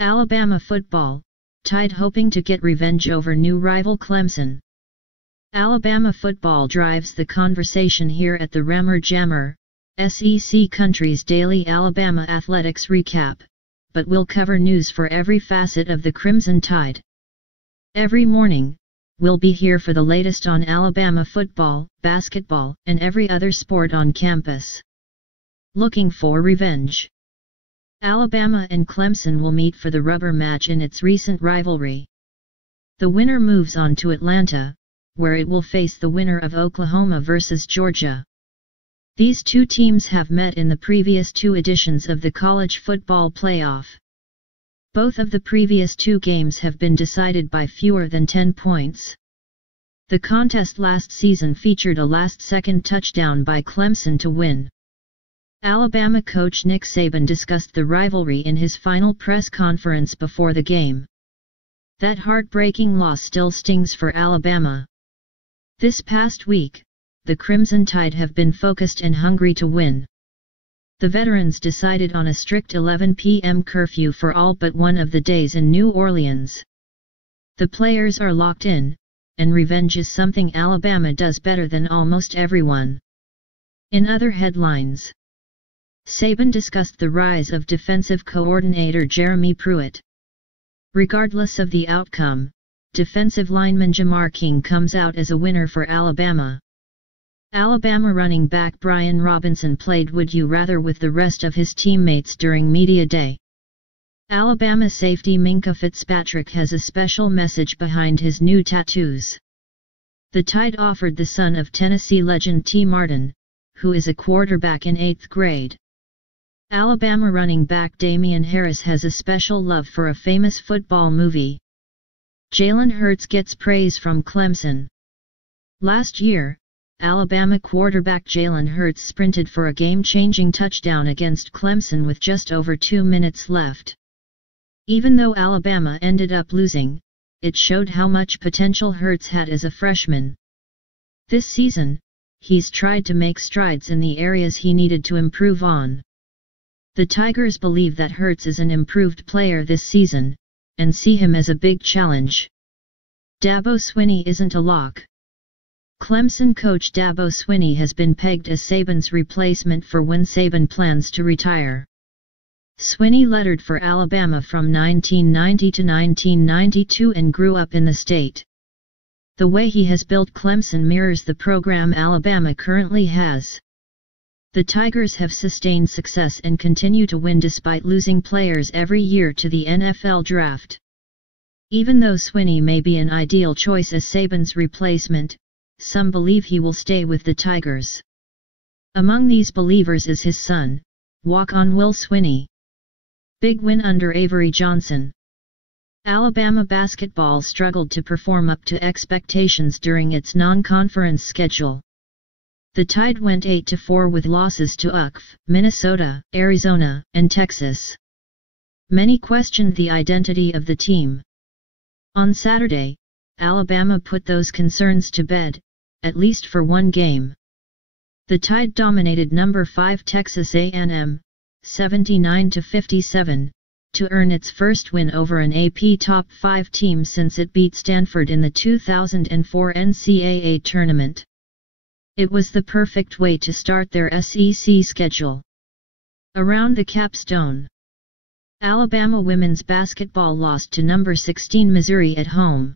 Alabama football, Tide hoping to get revenge over new rival Clemson. Alabama football drives the conversation here at the Rammer Jammer, SEC Country's daily Alabama athletics recap, but we'll cover news for every facet of the Crimson Tide. Every morning, we'll be here for the latest on Alabama football, basketball, and every other sport on campus. Looking for revenge? Alabama and Clemson will meet for the rubber match in its recent rivalry. The winner moves on to Atlanta, where it will face the winner of Oklahoma versus Georgia. These two teams have met in the previous two editions of the college football playoff. Both of the previous two games have been decided by fewer than 10 points. The contest last season featured a last-second touchdown by Clemson to win. Alabama coach Nick Saban discussed the rivalry in his final press conference before the game. That heartbreaking loss still stings for Alabama. This past week, the Crimson Tide have been focused and hungry to win. The veterans decided on a strict 11 p.m. curfew for all but one of the days in New Orleans. The players are locked in, and revenge is something Alabama does better than almost everyone. In other headlines, Saban discussed the rise of defensive coordinator Jeremy Pruitt. Regardless of the outcome, defensive lineman Jamar King comes out as a winner for Alabama. Alabama running back Brian Robinson played Would You Rather with the rest of his teammates during Media Day. Alabama safety Minkah Fitzpatrick has a special message behind his new tattoos. The Tide offered the son of Tennessee legend T. Martin, who is a quarterback in 8th grade. Alabama running back Damian Harris has a special love for a famous football movie. Jalen Hurts gets praise from Clemson. Last year, Alabama quarterback Jalen Hurts sprinted for a game-changing touchdown against Clemson with just over 2 minutes left. Even though Alabama ended up losing, it showed how much potential Hurts had as a freshman. This season, he's tried to make strides in the areas he needed to improve on. The Tigers believe that Hurts is an improved player this season, and see him as a big challenge. Dabo Swinney isn't a lock. Clemson coach Dabo Swinney has been pegged as Saban's replacement for when Saban plans to retire. Swinney lettered for Alabama from 1990 to 1992 and grew up in the state. The way he has built Clemson mirrors the program Alabama currently has. The Tigers have sustained success and continue to win despite losing players every year to the NFL draft. Even though Swinney may be an ideal choice as Saban's replacement, some believe he will stay with the Tigers. Among these believers is his son, walk-on Will Swinney. Big win under Avery Johnson. Alabama basketball struggled to perform up to expectations during its non-conference schedule. The Tide went 8-4 with losses to UCF, Minnesota, Arizona, and Texas. Many questioned the identity of the team. On Saturday, Alabama put those concerns to bed, at least for one game. The Tide dominated number 5 Texas A&M, 79-57, to earn its first win over an AP Top 5 team since it beat Stanford in the 2004 NCAA tournament. It was the perfect way to start their SEC schedule. Around the capstone, Alabama women's basketball lost to number 16 Missouri at home.